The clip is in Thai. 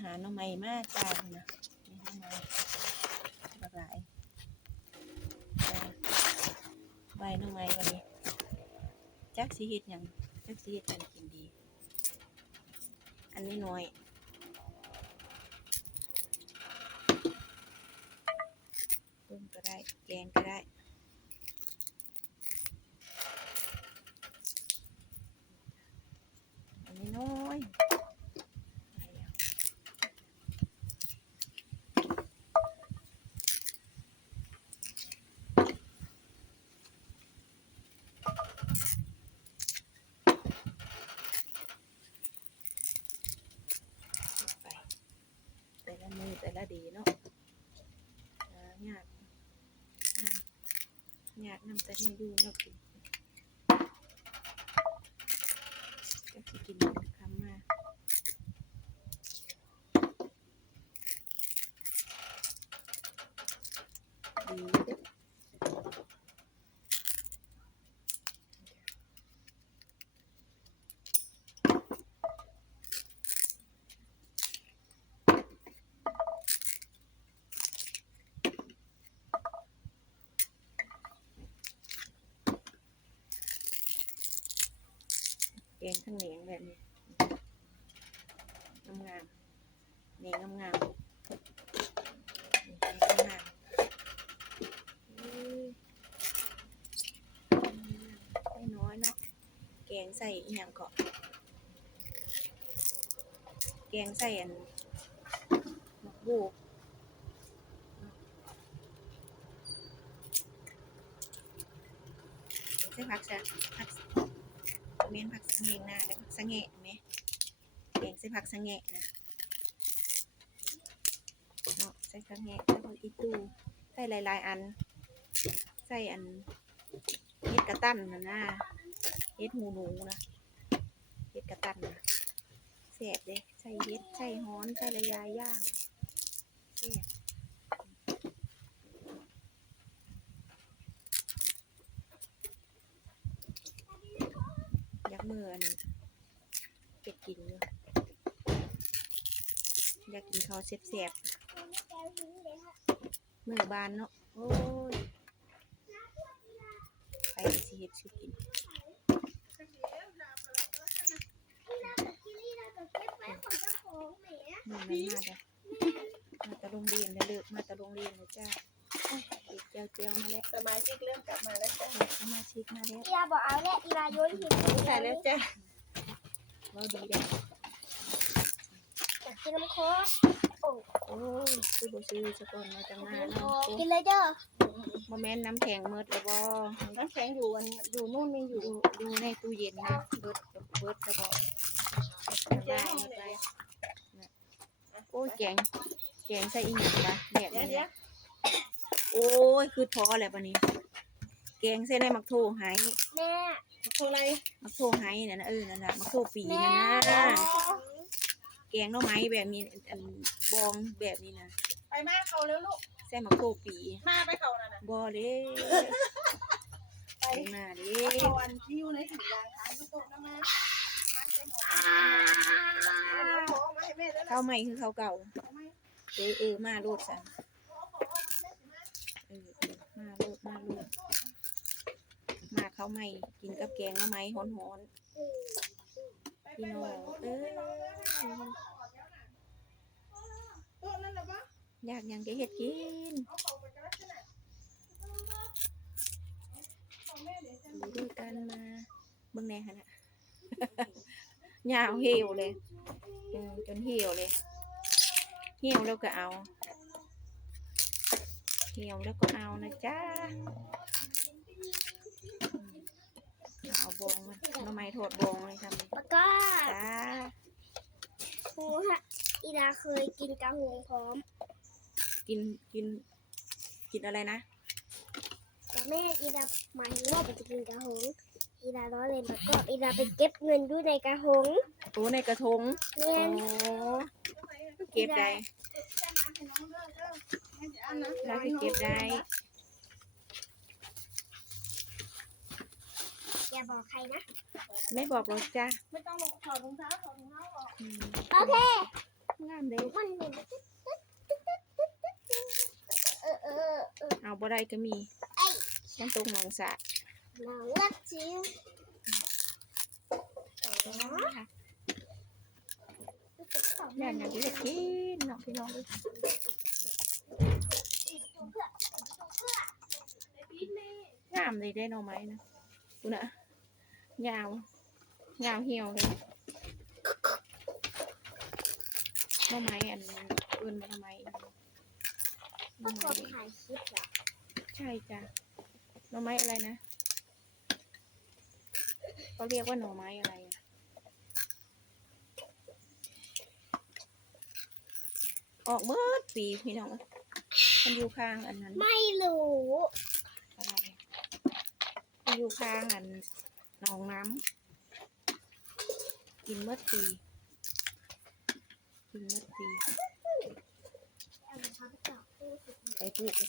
หาน่องไม้มาจ้านะไปหาหน่อไม้หลากหลายใบน่องไม้วันนี้ จักสีเห็ดยังจักสีเห็ดหยังกินดี อันนี้น้อยต้มก็ได้ แกงก็ได้ อันนี้น้อยได้แล้วไปแต่ละมือ แต่ละดีเนาะหยาดหยาดนำแต่เนี่ยอยู่เนาะกินจะสิกินคำมา งข้างเหนียงแบบนี้งามๆนี่งงามๆนี่แกงงามๆอุ้ยไม่น้อยเนาะแกงใส่อีหยังกาะแกงใส่อันหมกบูกใส่ผักซะผัก เมนผักสังเงงหน้าได้ผักสังเงะไหมแกงใส่ผักสังเงะนะเนาะใส่สังเงะใส่ผักอีตูใส่หลาย ๆ อัน ใส่อันเฮ็ดกระตั้นนะนะเฮ็ดหมูหนูนะเฮ็ดกระตั้นนะแซ่บเด้ใส่เฮ็ดใส่ฮ้อนใส่ระยายย่างแซ่บอยากมืออันเก็บกินอยู่อยากกินข้าวแซ่บๆมือบานเนาะโอ้ยไปสิเฮ็ดชุกินมือมันมาเด้อมาแตะโรงเรียนเด้อเลิกมาแตะโรงเรียนเลยจ้าโอ้ยเด็กเจียวเจียวๆมาแล้วสมาชิกเริ่มกลับมาแล้วจ้ะเด็กสมาชิกมาแล้วอีลาบอกเอาแหละอีลาโยนหินใส่แล้วจ้ะ เราดีเด้ออยากกินน้ำโค้กโอ้โอ้ยซื้อบ่ซื้อซะก่อนมาจังมากินเนาะกินเลยเด้อบ่แม่นน้ำแข็งหมดแล้วบ่น้ำแข็งอยู่วันอยู่นู่นมีอยู่ดูดูในตู้เย็นนะเบิดเบิดแล้วบ่ได้หมดเลยน่ะโอ้ยแกงแกงใส่อีหยังวะแบบเดี๋ยวนี้เดี๋ยวโอ้ยคือท้อแหละบันนี้ แกงเส้นในมักโทไฮแม่ โทรอะไรมักโทไฮเนี่ยนะเออนั่นน่ะมักโทปีแม่นะนะแกงหน่อไม้แบบนี้อันบองแบบนี้นะไปมาเขาแล้วลูกใส่มักโทปีมาไปเขาน่ะนะบอเด้ไปไปมาเด้เขาอันที่อยู่ในถุงยางทางทุกคนนะมามาใส่หมวกเอาของมาให้แม่แล้วนะข้าวใหม่คือข้าวเก่าเอาไหมเออเออมาโลดสันเออเออมาโลดมาโลด มาข้าวใหม่กินกับแกงหน่อไม้ฮ้อนๆพี่น้องเออตัวนั่นแหละปะอยากหยังก็เฮ็ดกินเอาเขาไปกันแล้วใช่ไหมเอาแม่เดี๋ยวจะอยู่ด้วยกันมาเบิ่งแหน่หั่นน่ะยาวเหี่ยวเลยเออจนเหี่ยวเลยเหี่ยวแล้วก็เอาเหี่ยวแล้วก็เอานะจ๊ะอืมเอาบอง มันหน้ำไม้โทดบองเลยทำแล้วก็จ้าหมูฮะอีลาเคยกินกะหงพร้อม กินกิน กินอะไรนะแต่แม่อีลาหมายถึงว่าไปจะกินกะหงอีลาล้อเล่นแล้วก็อีลาไปเก็บเงินด้วยในกะหงโอ้ในกระทงแม่โอ้เก็บได้แจ้งน้ำให้น้องเด้อเด้อให้เดี๋ยวอันนะแล้วก็เก็บได้ อย่าบอกใครนะ ไม่บอกหรอกจ้ะไม่ต้องถอดรองเท้าถอดรองเท้าออกโอเค งามเด้อเอาบ่ไดก็มีมันตรงหนังสระน้องรักจิ้วนั่นอย่างนี้เลยกินน้องพี่น้องเลยงามเลยได้หน่อไหมนะดูนะ ยาว ยาวเหี่ยวเลยหน่อไม้อันเอื่นมาทำไมหน่ก็อคไม้นถ่ายคลิปเหรอใช่จ้ะหน่อไม้อะไรนะเขาเรียกว่าหน่อไม้อะไรอะออกเมื่อปีพี่น้องเอ้ยมันอยู่ข้างอันนั้น ไม่รู้อะไรมันอยู่ข้างอัน หนองน้ำกินเมื่อปีกินเมื่อปีเอามาทำต่อไปปลูกไป